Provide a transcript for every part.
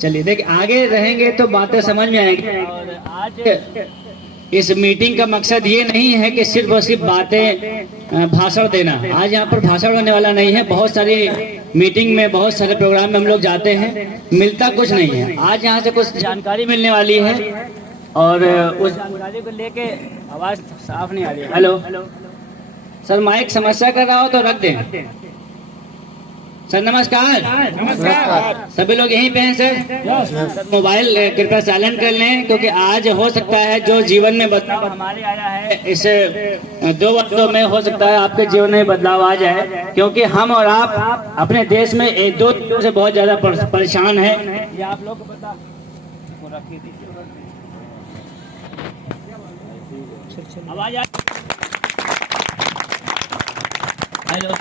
चलिए देखिए, आगे रहेंगे तो बातें समझ में आएंगी। और आज इस मीटिंग का मकसद ये नहीं है कि सिर्फ और सिर्फ बातें भाषण देना। आज यहाँ पर भाषण होने वाला नहीं है। बहुत सारी मीटिंग में, बहुत सारे प्रोग्राम में हम लोग जाते हैं, मिलता कुछ नहीं है। आज यहाँ से कुछ जानकारी मिलने वाली है और उस जानकारी को लेके आवाज साफ नहीं आ रही है। हेलो सर, माइक समस्या कर रहा हो तो रख दें। सर नमस्कार। नमस्कार। सभी लोग यहीं पे हैं सर? मोबाइल कृपया साइलेंट कर लें, क्योंकि आज हो सकता है जो जीवन में बदलाव हमारे आया है इस 2 वर्षों में, हो सकता है आपके जीवन में बदलाव आ जाए, क्योंकि हम और आप अपने देश में 1-2 चीजों से बहुत ज्यादा परेशान है। ये आप लोग को पता आवाज आ। हेलो,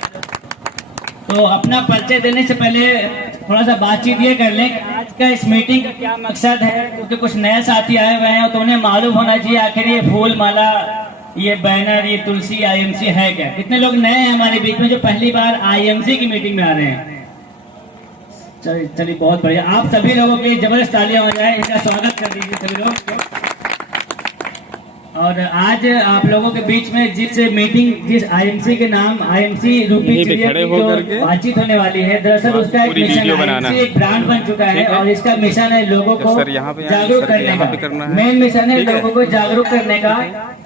तो अपना परिचय देने से पहले थोड़ा सा बातचीत ये कर लें कि आज का इस मीटिंग का क्या मकसद है, क्योंकि कुछ नए साथी आए हुए हैं तो उन्हें मालूम होना चाहिए आखिर ये फूल माला, ये बैनर, ये तुलसी आईएमसी है क्या। कितने लोग नए हैं हमारे बीच में जो पहली बार आईएमसी की मीटिंग में आ रहे हैं? चलिए बहुत बढ़िया। आप सभी लोगों की जबरदस्त तालियां हो जाए, इनका स्वागत कर दीजिए सभी लोग। और आज आप लोगों के बीच में जिस आईएमसी के नाम आईएमसी रूपी बातचीत होने वाली है, दरअसल उसका एक मिशन है, एक ब्रांड बन चुका है और इसका मिशन है लोगों को जागरूक करने का। मेन मिशन है लोगों को जागरूक करने का।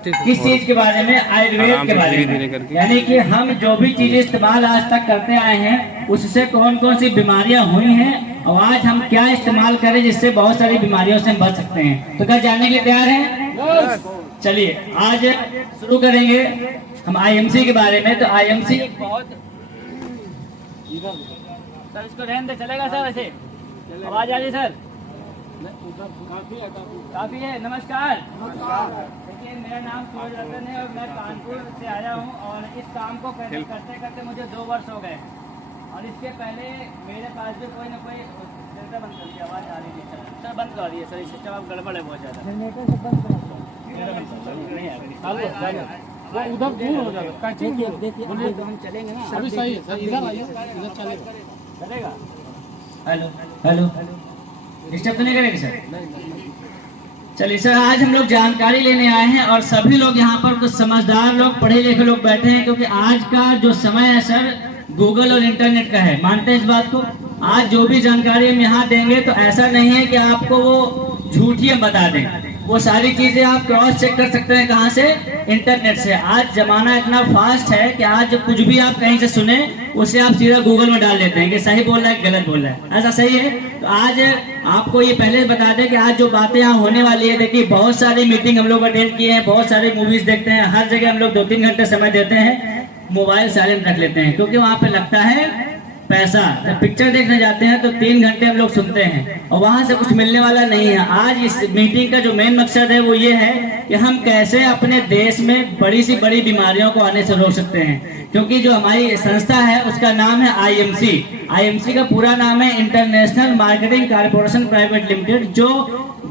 किस चीज के बारे में? आयुर्वेद के बारे में। यानी कि हम जो भी चीजें इस्तेमाल आज तक करते आए हैं उससे कौन कौन सी बीमारियां हुई हैं और आज हम क्या इस्तेमाल करें जिससे बहुत सारी बीमारियों से बच सकते हैं। तो क्या जानने के लिए तैयार हैं? चलिए आज शुरू करेंगे हम आईएमसी के बारे में। तो आईएमसी बहुत सर, इसको रहने दे, चलेगा सर? ऐसे आवाज आ रही सर? काफी है। नमस्कार। देखिए, मेरा नाम सूरज रतन है और मैं कानपुर से आया हूँ और इस काम को करते करते मुझे 2 वर्ष हो गए। और इसके पहले मेरे पास भी कोई ना कोई बंद कर दिया, आवाज आ रही थी सर, बंद कर दिए सर। सिस्टम अब गड़बड़ है बहुत ज्यादा। वो उधर दूर हो जाएगा। देखिए हम चलेंगे ना अभी सही है सर, इधर आइए, इधर चलेगा। हेलो, डिस्टर्ब तो नहीं करेंगे सर? चलिए सर, आज हम लोग जानकारी लेने आए हैं और सभी लोग यहाँ पर कुछ समझदार लोग, पढ़े लिखे लोग बैठे हैं, क्योंकि आज का जो समय है सर गूगल और इंटरनेट का है। मानते हैं इस बात को? आज जो भी जानकारी हम यहाँ देंगे तो ऐसा नहीं है कि आपको वो झूठी हम बता दें। वो सारी चीजें आप क्रॉस चेक कर सकते हैं। कहाँ से? इंटरनेट से। आज जमाना इतना फास्ट है कि आज कुछ भी आप कहीं से सुने उसे आप सीधा गूगल में डाल देते हैं कि सही बोल रहा है, गलत बोल रहा है। ऐसा सही है? तो आज आपको ये पहले बता दें कि आज जो बातें यहाँ होने वाली है, देखिए बहुत सारी मीटिंग हम लोग अटेंड किए हैं, बहुत सारे मूवीज देखते हैं, हर जगह हम लोग 2-3 घंटे समय देते हैं। मोबाइल साइलेंट रख लेते हैं क्योंकि वहाँ पे लगता है पैसा। जब पिक्चर देखने जाते हैं तो 3 घंटे हम लोग सुनते हैं और वहां से कुछ मिलने वाला नहीं है। आज इस मीटिंग का जो मेन मकसद है वो ये है कि हम कैसे अपने देश में बड़ी से बड़ी बीमारियों को आने से रोक सकते हैं, क्योंकि जो हमारी संस्था है उसका नाम है आईएमसी। आईएमसी का पूरा नाम है international marketing corporation private limited, जो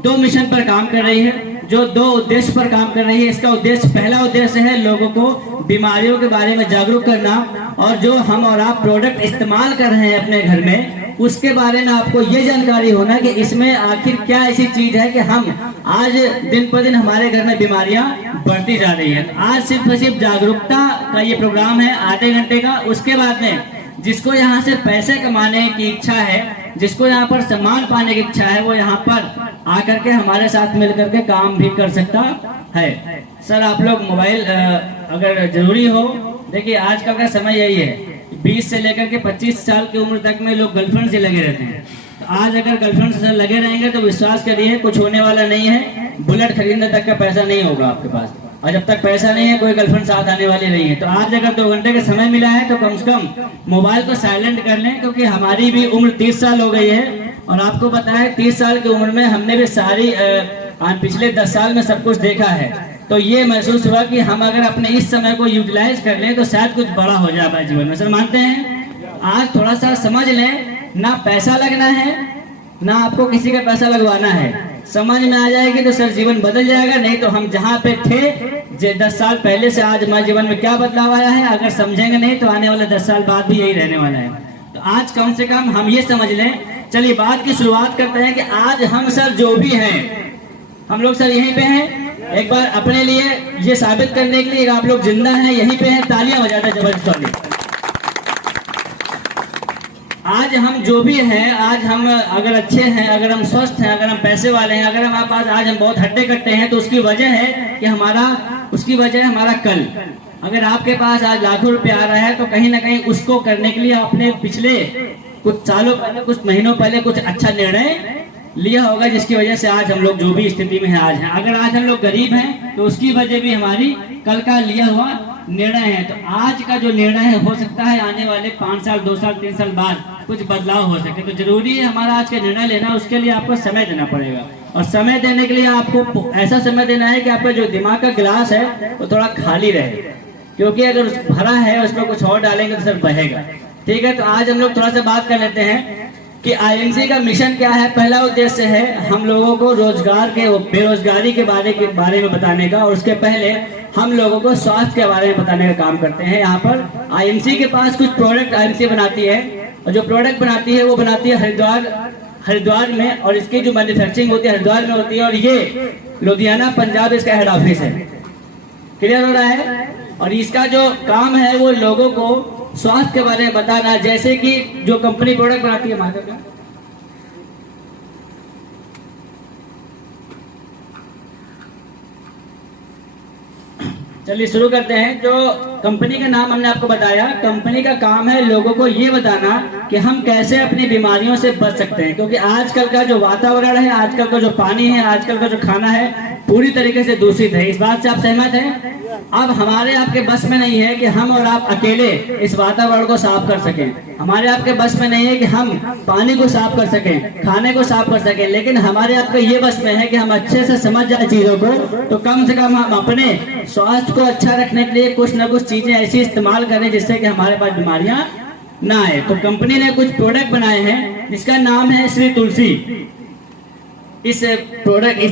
2 मिशन पर काम कर रही है, जो 2 उद्देश्य पर काम कर रही है। इसका उद्देश्य, पहला उद्देश्य है लोगों को बीमारियों के बारे में जागरूक करना, और जो हम और आप प्रोडक्ट इस्तेमाल कर रहे हैं अपने घर में उसके बारे में आपको ये जानकारी होना कि इसमें आखिर क्या ऐसी चीज है कि हम आज दिन पर दिन हमारे घर में बीमारियां बढ़ती जा रही है। आज सिर्फ और सिर्फ जागरूकता का ये प्रोग्राम है आधे घंटे का। उसके बाद में जिसको यहाँ से पैसे कमाने की इच्छा है, जिसको यहाँ पर सम्मान पाने की इच्छा है, वो यहाँ पर आकर के हमारे साथ मिलकर के काम भी कर सकता है। सर आप लोग मोबाइल अगर जरूरी हो, देखिए आजकल का समय यही है, 20 से लेकर के 25 साल की उम्र तक में लोग गर्लफ्रेंड से लगे रहते हैं। तो आज अगर गर्लफ्रेंड से लगे रहेंगे तो विश्वास करिए कुछ होने वाला नहीं है। बुलेट खरीदने तक का पैसा नहीं होगा आपके पास, और जब तक पैसा नहीं है कोई गर्लफ्रेंड साथ आने वाली नहीं है। तो आज अगर 2 घंटे का समय मिला है तो कम से कम मोबाइल को साइलेंट कर लें, क्योंकि हमारी भी उम्र 30 साल हो गई है और आपको पता है 30 साल की उम्र में हमने भी सारी पिछले 10 साल में सब कुछ देखा है। तो ये महसूस हुआ कि हम अगर अपने इस समय को यूटिलाइज कर लें तो शायद कुछ बड़ा हो जाए हमारे जीवन में। सर मानते हैं? आज थोड़ा सा समझ लें, ना पैसा लगना है ना आपको किसी का पैसा लगवाना है। समझ में आ जाएगी तो सर जीवन बदल जाएगा, नहीं तो हम जहाँ पे थे 10 साल पहले से आज हमारे जीवन में क्या बदलाव आया है, अगर समझेंगे नहीं तो आने वाले 10 साल बाद भी यही रहने वाला है। तो आज कम से कम हम ये समझ लें चलिए बात की शुरुआत करते हैं कि आज हम सर जो भी हैं, हम लोग सर यहीं पे हैं। एक बार अपने लिए ये साबित करने के लिए आप लोग जिंदा हैं, यहीं पे हैं, तालियां बजाते हैं जबरदस्त वाली। आज हम जो भी हैं, आज हम अगर अच्छे हैं, अगर हम स्वस्थ हैं, अगर हम पैसे वाले हैं, अगर हमारे पास आज हम बहुत हट्टे कट्टे हैं, तो उसकी वजह है कि हमारा कल। अगर आपके पास आज लाखों रुपए आ रहा है तो कहीं ना कहीं उसको करने के लिए आपने पिछले कुछ सालों पहले, कुछ महीनों पहले कुछ अच्छा निर्णय लिया होगा, जिसकी वजह से आज हम लोग जो भी स्थिति में है आज हैं। अगर आज हम लोग गरीब हैं तो उसकी वजह भी हमारी कल का लिया हुआ निर्णय है। तो आज का जो निर्णय है, हो सकता है आने वाले 5 साल, 2 साल, 3 साल बाद कुछ बदलाव हो सके। तो जरूरी है हमारा आज का निर्णय लेना, उसके लिए आपको समय देना पड़ेगा। और समय देने के लिए आपको ऐसा समय देना है कि आपका जो दिमाग का गिलास है वो थोड़ा खाली रहे, क्योंकि अगर भरा है उसमें कुछ और डालेंगे तो सब बहेगा। ठीक है, तो आज हम लोग थोड़ा सा बात कर लेते हैं कि आईएमसी का मिशन क्या है। पहला उद्देश्य है हम लोगों को रोजगार के, बेरोजगारी के बारे में बताने का, और उसके पहले हम लोगों को स्वास्थ्य के बारे में बताने का काम करते हैं। यहाँ पर आईएमसी के पास कुछ प्रोडक्ट आईएमसी बनाती है, और जो प्रोडक्ट बनाती है वो बनाती है हरिद्वार में, और इसकी जो मैन्युफैक्चरिंग होती है हरिद्वार में होती है, और ये लुधियाना पंजाब इसका हेड ऑफिस है। क्लियर हो रहा है? और इसका जो काम है वो लोगों को स्वास्थ्य के बारे में बताना, जैसे कि जो कंपनी प्रोडक्ट बनाती है माधव का, चलिए शुरू करते हैं। जो कंपनी का नाम हमने आपको बताया, कंपनी का काम है लोगों को ये बताना कि हम कैसे अपनी बीमारियों से बच सकते हैं, क्योंकि आजकल का जो वातावरण है, आजकल का जो पानी है, आजकल का जो खाना है, पूरी तरीके से दूषित है। इस बात से आप सहमत हैं? अब हमारे आपके बस में नहीं है कि हम और आप अकेले इस वातावरण को साफ कर सकें। हमारे आपके बस में नहीं है कि हम पानी को साफ कर सकें, खाने को साफ कर सकें, लेकिन हमारे आपके ये बस में है कि हम अच्छे से समझ जाए चीजों को। तो कम से कम हम अपने स्वास्थ्य को अच्छा रखने के लिए कुछ ना कुछ चीजें ऐसी इस्तेमाल करें जिससे कि हमारे पास बीमारियां ना आए। तो कंपनी ने कुछ प्रोडक्ट बनाए हैं जिसका नाम है श्री तुलसी। इस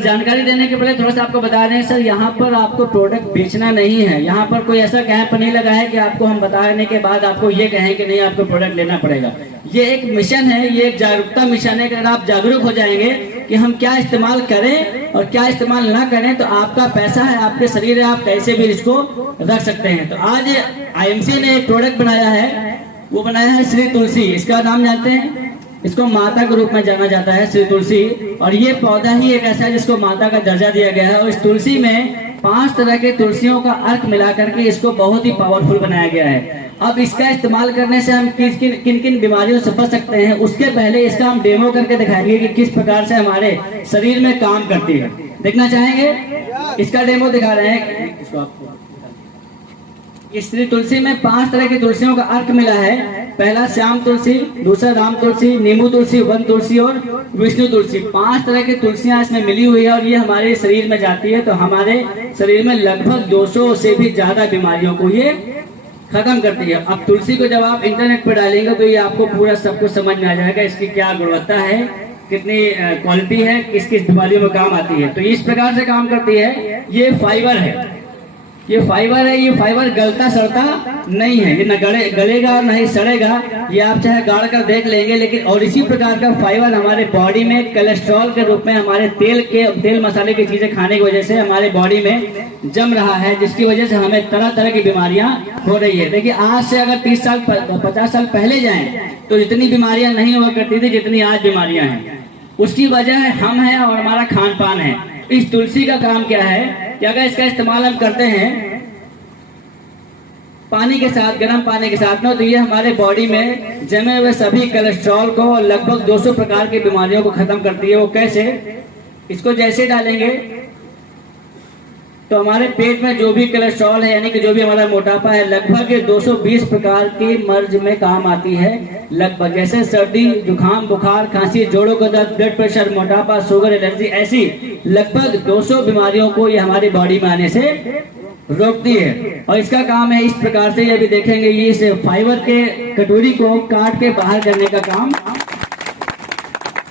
जानकारी देने के पहले थोड़ा सा आपको बता रहे हैं सर, यहाँ पर आपको प्रोडक्ट बेचना नहीं है। यहाँ पर कोई ऐसा कैंप नहीं लगा है कि आपको हम बताने के बाद आपको ये कहें कि नहीं आपको प्रोडक्ट लेना पड़ेगा। ये एक मिशन है, ये एक जागरूकता मिशन है। अगर आप जागरूक हो जाएंगे कि हम क्या इस्तेमाल करें और क्या इस्तेमाल ना करें, तो आपका पैसा है, आपके शरीर है, आप कैसे भी इसको रख सकते हैं। तो आज आईएमसी ने एक प्रोडक्ट बनाया है, वो बनाया है श्री तुलसी। इसका नाम जानते हैं? इसको माता के रूप में जाना जाता है, श्री तुलसी। और ये पौधा ही एक ऐसा है जिसको माता का दर्जा दिया गया है। और इस तुलसी में 5 तरह के तुलसियों का अर्क मिला करके इसको बहुत ही पावरफुल बनाया गया है। अब इसका इस्तेमाल करने से हम किन किन बीमारियों से बच सकते हैं, उसके पहले इसका हम डेमो करके दिखाएंगे कि किस प्रकार से हमारे शरीर में काम करती है। देखना चाहेंगे? इसका डेमो दिखा रहे हैं इसको आपको। इस श्री तुलसी में 5 तरह की तुलसियों का अर्क मिला है। पहला श्याम तुलसी, दूसरा राम तुलसी, नींबू तुलसी, वन तुलसी और विष्णु तुलसी। 5 तरह की तुलसियां इसमें मिली हुई है, और ये हमारे शरीर में जाती है तो हमारे शरीर में लगभग 200 से भी ज्यादा बीमारियों को ये खत्म करती है। अब तुलसी को जब आप इंटरनेट पर डालेंगे तो ये आपको पूरा सब कुछ समझ में आ जाएगा, इसकी क्या गुणवत्ता है, कितनी क्वालिटी है, किस किस बीमारियों में काम आती है। तो इस प्रकार से काम करती है। ये फाइबर है, ये फाइबर गलता सड़ता नहीं है, ये न गलेगा और न ही सड़ेगा। ये आप चाहे गाड़ कर देख लेंगे, लेकिन और इसी प्रकार का फाइबर हमारे बॉडी में कोलेस्ट्रॉल के रूप में, हमारे तेल मसाले की चीजें खाने की वजह से हमारे बॉडी में जम रहा है, जिसकी वजह से हमें तरह तरह की बीमारियां हो रही है। देखिए आज से अगर 30 साल 50 साल पहले जाएं तो जितनी बीमारियां नहीं हुआ करती थी जितनी आज बीमारियां हैं, उसकी वजह हम है और हमारा खान पान है। इस तुलसी का काम क्या है कि अगर इसका इस्तेमाल हम करते हैं पानी के साथ, गर्म पानी के साथ में, तो ये हमारे बॉडी में जमे हुए सभी कोलेस्ट्रॉल को, लगभग 200 प्रकार की बीमारियों को खत्म करती है। वो कैसे? इसको जैसे डालेंगे तो हमारे पेट में जो भी कोलेस्ट्रॉल है, यानी कि जो भी हमारा मोटापा है, लगभग 220 प्रकार के मर्ज में काम आती है। लगभग जैसे सर्दी, जुकाम, बुखार, खांसी, जोड़ों का दर्द, ब्लड प्रेशर, मोटापा, शुगर, एलर्जी, ऐसी लगभग 200 बीमारियों को ये हमारी बॉडी में आने से रोकती है। और इसका काम है इस प्रकार से, ये भी देखेंगे, ये इस फाइबर के कटोरी को काट के बाहर करने का काम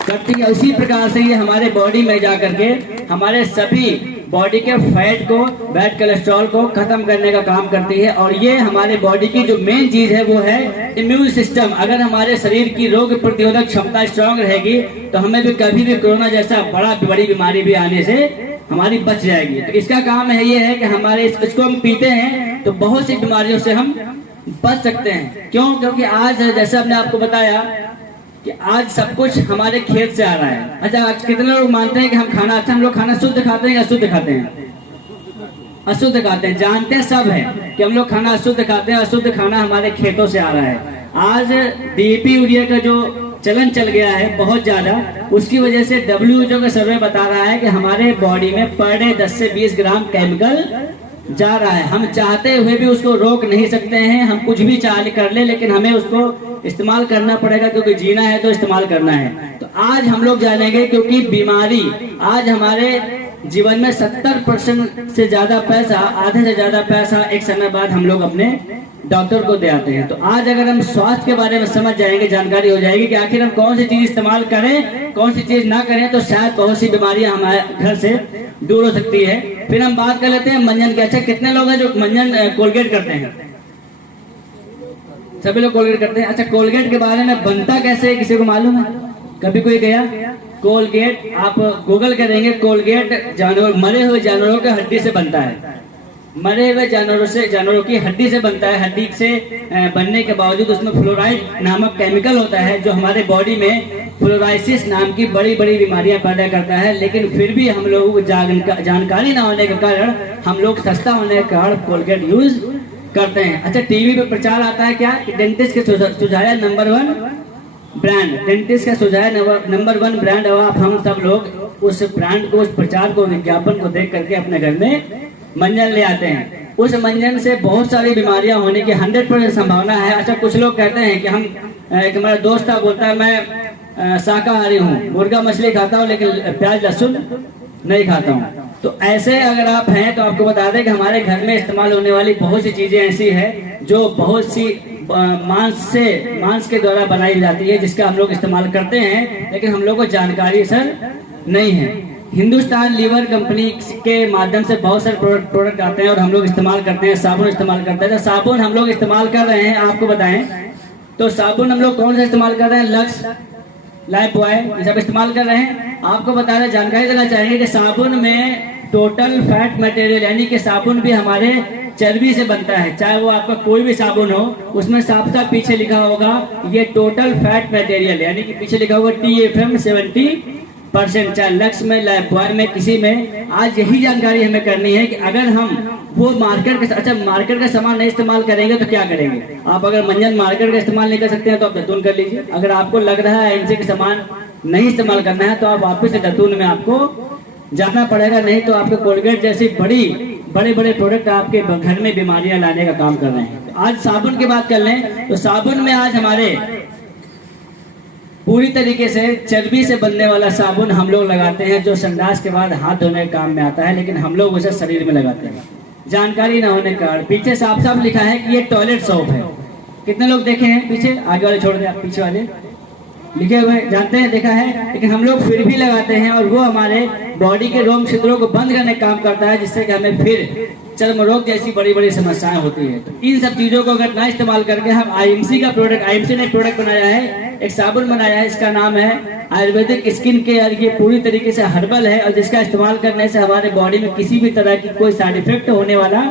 करती है। उसी प्रकार से ये हमारे बॉडी में जा करके हमारे सभी बॉडी के फैट को, बैड कोलेस्ट्रॉल को खत्म करने का काम करती है। और ये हमारे बॉडी की जो मेन चीज है वो है इम्यून सिस्टम। अगर हमारे शरीर की रोग प्रतिरोधक क्षमता स्ट्रांग रहेगी तो हमें भी कभी भी कोरोना जैसा बड़ी बीमारी भी आने से हमारी बच जाएगी। तो इसका काम है ये है कि हमारे इसको हम पीते हैं तो बहुत सी बीमारियों से हम बच सकते हैं। क्यों? क्योंकि आज जैसे हमने आपको बताया कि आज सब कुछ हमारे खेत से आ रहा है। अच्छा, आज कितने लोग मानते हैं कि हम लोग खाना शुद्ध खाते हैं या अशुद्ध खाते हैं? अशुद्ध खाते हैं। जानते हैं सब है कि हम लोग खाना अशुद्ध खाते हैं। अशुद्ध खाना हमारे खेतों से आ रहा है। आज डीएपी यूरिया का जो चलन चल गया है बहुत ज्यादा, उसकी वजह से WHO का सर्वे बता रहा है कि हमारे बॉडी में पर डे 10 से 20 ग्राम केमिकल जा रहा है। हम चाहते हुए भी उसको रोक नहीं सकते हैं। हम कुछ भी चाह कर ले, लेकिन हमें उसको इस्तेमाल करना पड़ेगा, क्योंकि जीना है तो इस्तेमाल करना है। तो आज हम लोग जानेंगे, क्योंकि बीमारी आज हमारे जीवन में 70% से ज्यादा पैसा, आधे से ज्यादा पैसा एक समय बाद हम लोग अपने डॉक्टर को दे आते हैं। तो आज अगर हम स्वास्थ्य के बारे में समझ जाएंगे, जानकारी हो जाएगी कि आखिर हम कौन सी चीज इस्तेमाल करें, कौन सी चीज ना करें, तो शायद बहुत सी बीमारियां हमारे घर से दूर हो सकती है। फिर हम बात कर लेते हैं मंजन के। अच्छा, कितने लोग हैं जो मंजन कोलगेट करते हैं? सभी लोग कोलगेट करते हैं। अच्छा, कोलगेट के बारे में बनता कैसे है, किसी को मालूम है? कभी कोई गया? कोलगेट आप गूगल करेंगे, कोलगेट जानवर, मरे हुए जानवरों के हड्डी से बनता है। मरे हुए जानवरों की हड्डी से बनता है। हड्डी से बनने के बावजूद उसमें फ्लोराइड नामक केमिकल होता है, जो हमारे बॉडी में फ्लोराइसिस नाम की बड़ी बीमारियां पैदा करता है। लेकिन फिर भी हम लोगों को जानकारी ना होने के कारण हम लोग सस्ता होने के कारण कोलगेट यूज करते हैं। अच्छा, टीवी पे प्रचार आता है क्या कि डेंटिस्ट के सुझाया नंबर 1 ब्रांड, डेंटिस्ट का सुझाया नंबर 1 ब्रांड। और हम सब लोग उस ब्रांड को, उस प्रचार को, विज्ञापन को देख करके अपने घर में मंजन ले आते हैं। उस मंजन से बहुत सारी बीमारियां होने की 100% संभावना है। अच्छा, कुछ लोग कहते हैं कि एक हमारा दोस्त था, बोलता है मैं शाकाहारी हूँ, मुर्गा मछली खाता हूँ, लेकिन प्याज लहसुन नहीं खाता हूँ। तो ऐसे अगर आप हैं तो आपको बता दें कि हमारे घर में इस्तेमाल होने वाली बहुत सी चीजें ऐसी है जो बहुत सी मांस के द्वारा बनाई जाती है, जिसका हम लोग इस्तेमाल करते हैं, लेकिन हम लोग को जानकारी सर नहीं है। हिंदुस्तान लीवर कंपनी के माध्यम से बहुत सारे प्रोडक्ट आते हैं और हम लोग इस्तेमाल करते हैं। साबुन इस्तेमाल करते हैं। तो साबुन हम लोग इस्तेमाल कर रहे हैं, आपको बताएं तो साबुन हम लोग कौन सा इस्तेमाल कर रहे हैं? लक्स, लाइफ बॉय, ये सब इस्तेमाल कर रहे हैं। आपको बता रहे, जानकारी देना चाहेंगे कि साबुन में टोटल फैट मटेरियल, यानी कि साबुन भी हमारे चर्बी से बनता है। चाहे वो आपका कोई भी साबुन हो, उसमें साफ साफ पीछे लिखा होगा ये टोटल फैट मटेरियल, यानी कि पीछे लिखा होगा TFM 70%। चाहे लक्स में, लाइफ बॉय में, किसी में। आज यही जानकारी हमें करनी है कि अगर हम वो मार्केट का सामान नहीं इस्तेमाल करेंगे तो क्या करेंगे। आप अगर मंजन मार्केट का इस्तेमाल नहीं कर सकते हैं तो आप दतून कर लीजिए। अगर आपको लग रहा है इनसे का सामान नहीं इस्तेमाल करना है तो आप वापस से दतून में आपको जाना पड़ेगा, नहीं तो आपके कोलगेट जैसी बड़े प्रोडक्ट आपके घर में बीमारियां लाने का काम कर रहे हैं। आज साबुन की बात कर लें तो साबुन में आज हमारे पूरी तरीके से चर्बी से बनने वाला साबुन हम लोग लगाते हैं, जो संडास के बाद हाथ धोने के काम में आता है, लेकिन हम लोग उसे शरीर में लगाते हैं। जानकारी ना होने के कारण पीछे साफ साफ लिखा है कि ये टॉयलेट सोप है। कितने लोग देखे हैं? पीछे आगे वाले छोड़ दें, आप पीछे वाले लिखे हुए जानते हैं, देखा है, लेकिन हम लोग फिर भी लगाते हैं और वो हमारे बॉडी के रोम छिद्रों को बंद करने का काम करता है, जिससे कि हमें फिर चर्म रोग जैसी बड़ी समस्याएं होती है। तो इन सब चीजों को अगर ना इस्तेमाल करके हम IMC का प्रोडक्ट, IMC ने प्रोडक्ट बनाया है, एक साबुन बनाया है, इसका नाम है आयुर्वेदिक स्किन केयर। ये पूरी तरीके से हर्बल है और जिसका इस्तेमाल करने से हमारे बॉडी में किसी भी तरह की कोई साइड इफेक्ट होने वाला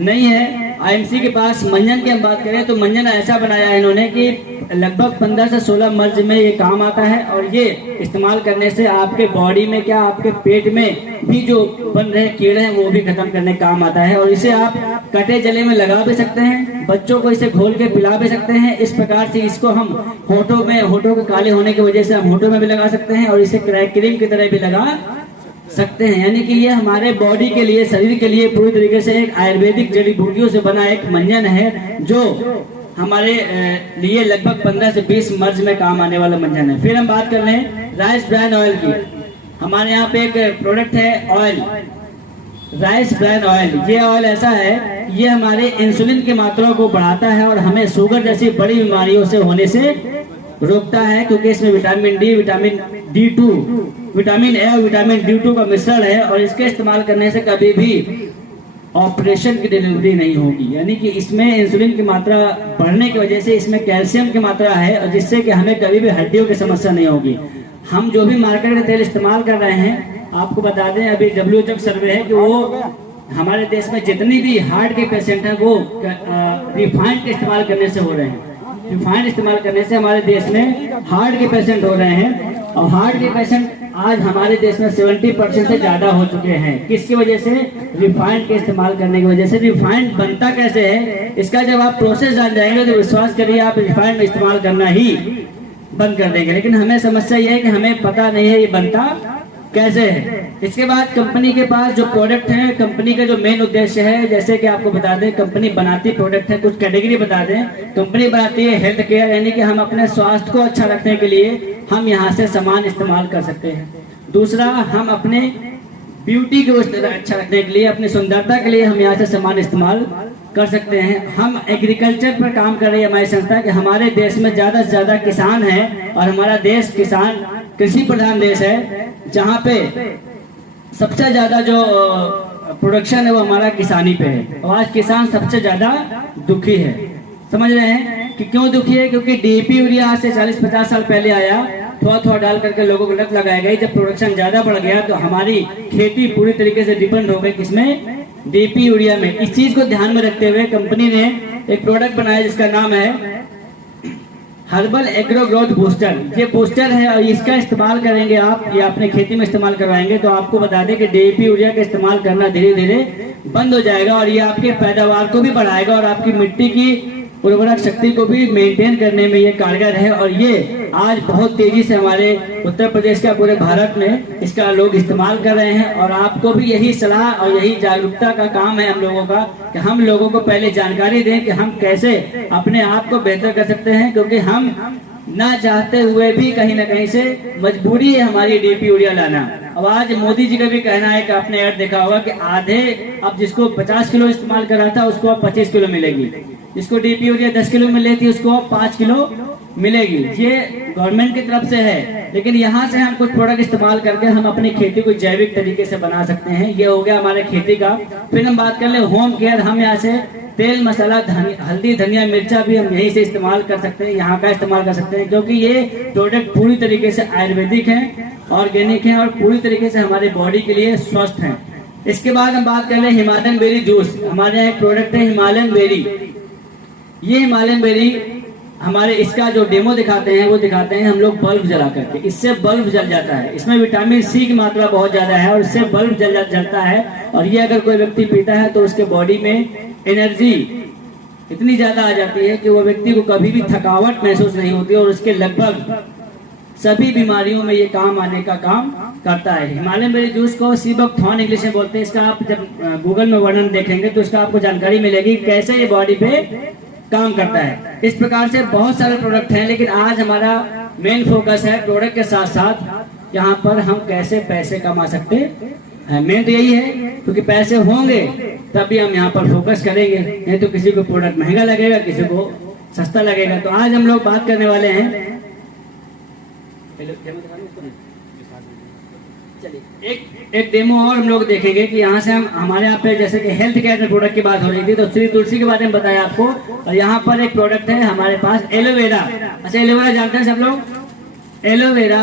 नहीं है। IMC के पास मंजन की हम बात करें तो मंजन ऐसा बनाया है इन्होंने कि लगभग 15 से 16 मर्ज में ये काम आता है और ये इस्तेमाल करने से आपके बॉडी में क्या, आपके पेट में भी जो बन रहे कीड़े हैं वो भी खत्म करने का काम आता है। और इसे आप कटे जले में लगा भी सकते हैं, बच्चों को इसे घोल के पिला भी सकते हैं। इस प्रकार से इसको हम होठों के काले होने की वजह से हम होठों में भी लगा सकते हैं और इसे क्रीम की तरह भी लगा सकते हैं। यानी कि ये हमारे बॉडी के लिए, शरीर के लिए पूरी तरीके से एक आयुर्वेदिक जड़ी बूटियों से बना एक मंजन है, जो हमारे लिए लगभग 15 से 20 मर्ज में काम आने वाला मंजन है। फिर हम बात कर लें राइस ब्रान ऑयल की। हमारे यहाँ पे एक प्रोडक्ट है ऑयल, राइस ब्रान ऑयल। ये ऑयल ऐसा है, ये हमारे इंसुलिन की मात्रा को बढ़ाता है और हमें शुगर जैसी बड़ी बीमारियों से होने से रोकता है, क्योंकि इसमें vitamin D, vitamin D2, vitamin A और विटामिन D2 का मिश्रण है, और इसके इस्तेमाल करने से कभी भी ऑपरेशन की डिलीवरी नहीं होगी। यानी कि इसमें इंसुलिन की मात्रा बढ़ने की वजह से इसमें कैल्शियम की मात्रा है, और जिससे कि हमें कभी भी हड्डियों की समस्या नहीं होगी। हम जो भी मार्केट में तेल इस्तेमाल कर रहे हैं, आपको बता दें अभी WHO का सर्वे है कि वो हमारे देश में जितनी भी हार्ट के पेशेंट हैं वो रिफाइंड के इस्तेमाल करने से हो रहे हैं। रिफाइंड इस्तेमाल करने से हमारे देश में हार्ट के पेशेंट हो रहे हैं, और हार्ट के पेशेंट आज हमारे देश में 70% से ज्यादा हो चुके हैं। किसकी वजह से? रिफाइंड के इस्तेमाल करने की वजह से। रिफाइंड बनता कैसे है, इसका जब आप प्रोसेस जान जाएंगे तो विश्वास करिए आप रिफाइंड इस्तेमाल करना ही बंद कर देंगे। लेकिन हमें समस्या यह है कि हमें पता नहीं है ये बनता कैसे है। इसके बाद कंपनी के पास जो प्रोडक्ट है, कंपनी का जो मेन उद्देश्य है, जैसे कि आपको बता दें कंपनी बनाती प्रोडक्ट है, कुछ कैटेगरी बता दें। कंपनी बनाती है हेल्थ केयर, यानी कि हम अपने स्वास्थ्य को अच्छा रखने के लिए हम यहाँ से सामान इस्तेमाल कर सकते हैं। दूसरा, हम अपने ब्यूटी को अच्छा रखने के लिए, अपनी सुंदरता के लिए हम यहाँ से सामान इस्तेमाल कर सकते हैं। हम एग्रीकल्चर पर काम कर रही है हमारी संस्था कि हमारे देश में ज्यादा से ज्यादा किसान है, और हमारा देश कृषि प्रधान देश है, जहाँ पे सबसे ज्यादा जो प्रोडक्शन है वो हमारा किसानी पे है। और आज किसान सबसे ज्यादा दुखी है। समझ रहे हैं कि क्यों दुखी है? क्योंकि DAP यूरिया आज से 40-50 साल पहले आया, थोड़ा थोड़ा डाल करके लोगों को लत लगाई गई। जब प्रोडक्शन ज्यादा बढ़ गया तो हमारी खेती पूरी तरीके से डिपेंड हो गई किसमें? DAP यूरिया में। इस चीज को ध्यान में रखते हुए कंपनी ने एक प्रोडक्ट बनाया जिसका नाम है हर्बल एग्रो ग्रोथ बूस्टर। ये बूस्टर है, और इसका इस्तेमाल करेंगे आप, ये अपने खेती में इस्तेमाल करवाएंगे तो आपको बता दें कि DAP यूरिया का इस्तेमाल करना धीरे धीरे बंद हो जाएगा, और ये आपके पैदावार को भी बढ़ाएगा और आपकी मिट्टी की उर्वरक शक्ति को भी मेंटेन करने में ये कारगर है। और ये आज बहुत तेजी से हमारे उत्तर प्रदेश का, पूरे भारत में इसका लोग इस्तेमाल कर रहे हैं। और आपको भी यही सलाह और यही जागरूकता का काम है हम लोगों का कि हम लोगों को पहले जानकारी दें कि हम कैसे अपने आप को बेहतर कर सकते हैं, क्योंकि हम ना चाहते हुए भी कहीं ना कहीं से मजबूरी है हमारी DAP यूरिया लाना। अब आज मोदी जी का भी कहना है कि आपने ऐड देखा होगा कि आधे, अब जिसको 50 किलो इस्तेमाल कर रहा था उसको अब 25 किलो मिलेगी, जिसको DAP यूरिया 10 किलो मिल रही थी उसको अब 5 किलो मिलेगी। ये गवर्नमेंट की तरफ से है, लेकिन यहाँ से हम कुछ प्रोडक्ट इस्तेमाल करके हम अपनी खेती को जैविक तरीके से बना सकते हैं। ये हो गया हमारे खेती का। फिर हम बात कर ले होम केयर। हम यहाँ से तेल, मसाला, हल्दी, धनिया, मिर्चा भी हम यहीं से इस्तेमाल कर सकते हैं, यहाँ का इस्तेमाल कर सकते हैं, क्योंकि ये प्रोडक्ट पूरी तरीके से आयुर्वेदिक है, ऑर्गेनिक है, और पूरी तरीके से हमारे बॉडी के लिए स्वस्थ है। इसके बाद हम बात कर ले हिमालयन बेरी जूस। हमारे यहाँ एक प्रोडक्ट है हिमालयन बेरी। ये हिमालयन बेरी हमारे, इसका जो डेमो दिखाते हैं वो दिखाते हैं हम लोग बल्ब जला करके। इससे बल्ब जल जाता है, इसमें विटामिन C की मात्रा बहुत ज्यादा है और इससे बल्ब जलता है। और ये अगर कोई व्यक्ति पीता है तो उसके बॉडी में एनर्जी इतनी ज्यादा आ जाती है कि वो व्यक्ति को कभी भी थकावट महसूस नहीं होती, और उसके लगभग सभी बीमारियों में ये काम आने का काम करता है। हिमालयन बेरी जूस को सीबकथॉर्न इंग्लिश में बोलते हैं। इसका आप जब गूगल में वर्णन देखेंगे तो इसका आपको जानकारी मिलेगी कैसे ये बॉडी पे काम करता है। इस प्रकार से बहुत सारे प्रोडक्ट हैं, लेकिन आज हमारा मेन फोकस है प्रोडक्ट के साथ साथ यहाँ पर हम कैसे पैसे कमा सकते हैं। मेन तो यही है, क्योंकि पैसे होंगे तभी हम यहाँ पर फोकस करेंगे, नहीं तो किसी को प्रोडक्ट महंगा लगेगा, किसी को सस्ता लगेगा। तो आज हम लोग बात करने वाले हैं, चलिए एक डेमो और हम लोग देखेंगे कि यहाँ से हम हमारे यहाँ पे जैसे कि हेल्थ केयर में प्रोडक्ट की बात हो रही थी तो श्री तुलसी के बारे में बताया आपको। और यहाँ पर एक प्रोडक्ट है हमारे पास एलोवेरा। अच्छा, एलोवेरा जानते हैं सब लोग? एलोवेरा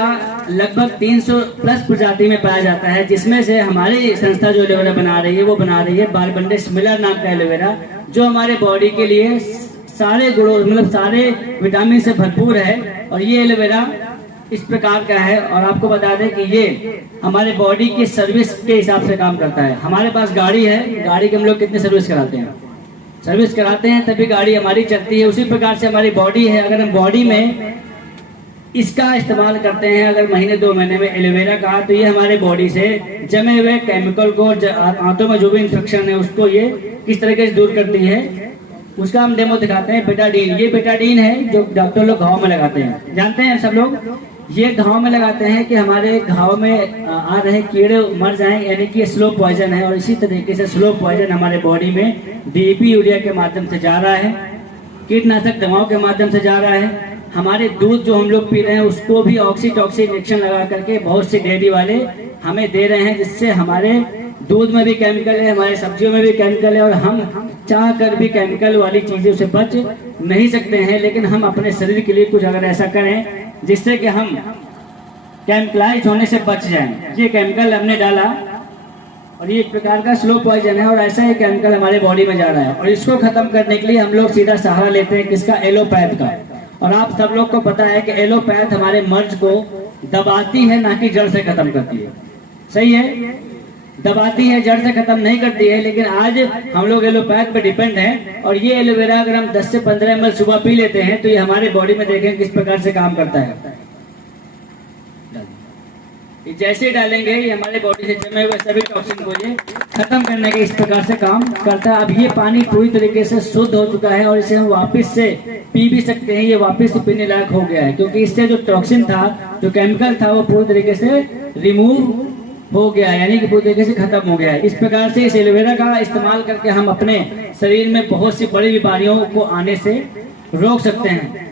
लगभग 300 प्लस प्रजाति में पाया जाता है, जिसमें से हमारी संस्था जो एलोवेरा बना रही है वो बना रही है बारबंडेस मिलर नाम का एलोवेरा, जो हमारे बॉडी के लिए सारे गुणों, मतलब सारे विटामिन से भरपूर है। और ये एलोवेरा इस प्रकार का है, और आपको बता दें कि ये हमारे बॉडी की सर्विस के हिसाब से काम करता है। हमारे पास गाड़ी है, गाड़ी की हम लोग कितनी सर्विस कराते हैं? सर्विस कराते हैं तभी गाड़ी हमारी चलती है। उसी प्रकार से हमारी बॉडी है, अगर हम बॉडी में इसका इस्तेमाल करते हैं अगर महीने 2 महीने में एलोवेरा का, तो ये हमारे बॉडी से जमे हुए केमिकल को, आंतों में जो भी इंफेक्शन है उसको ये किस तरीके से दूर करती है, उसका हम डेमो दिखाते हैं। बेटाडीन, ये बेटाडीन है जो डॉक्टर लोग घाव में लगाते हैं, जानते हैं सब लोग। ये घाव में लगाते हैं कि हमारे घाव में आ रहे कीड़े मर जाएं, यानी कि स्लो पॉइजन है। और इसी तरीके से स्लो पॉइजन हमारे बॉडी में DAP यूरिया के माध्यम से जा रहा है, कीटनाशक दवाओं के माध्यम से जा रहा है, हमारे दूध जो हम लोग पी रहे हैं उसको भी ऑक्सीटॉक्सी इंजेक्शन लगा करके बहुत से डेयरी वाले हमें दे रहे हैं, जिससे हमारे दूध में भी केमिकल है, हमारे सब्जियों में भी केमिकल है, और हम चाह कर भी केमिकल वाली चीजों से बच नहीं सकते हैं। लेकिन हम अपने शरीर के लिए कुछ अगर ऐसा करें जिससे कि हम केमिकलाइज होने से बच जाएं। ये केमिकल हमने डाला और ये एक प्रकार का स्लो पॉइजन है, और ऐसा ही केमिकल हमारे बॉडी में जा रहा है, और इसको खत्म करने के लिए हम लोग सीधा सहारा लेते हैं किसका? एलोपैथ का। और आप सब लोग को पता है कि एलोपैथ हमारे मर्ज को दबाती है, ना कि जड़ से खत्म करती है। सही है, दबाती है, जड़ से खत्म नहीं करती है। लेकिन आज हम लोग एलोपैथ पे डिपेंड हैं, और ये एलोवेरा अगर हम 10 से 15 ml सुबह पी लेते हैं तो ये हमारे बॉडी में देखें किस प्रकार से काम करता है। ये जैसे डालेंगे ये हमारे बॉडी से जमे हुए सभी टॉक्सिन को ये खत्म करने के इस प्रकार से काम करता है। अब ये पानी पूरी तरीके से शुद्ध हो चुका है, और इसे हम वापस से पी भी सकते हैं। ये वापस से पीने लायक हो गया है, क्योंकि इससे जो टॉक्सिन था, जो केमिकल था, वो पूरी तरीके से रिमूव हो गया, यानी कि पूरी तरीके से खत्म हो गया है। इस प्रकार से इस एलोवेरा का इस्तेमाल करके हम अपने शरीर में बहुत सी बड़ी बीमारियों को आने से रोक सकते हैं।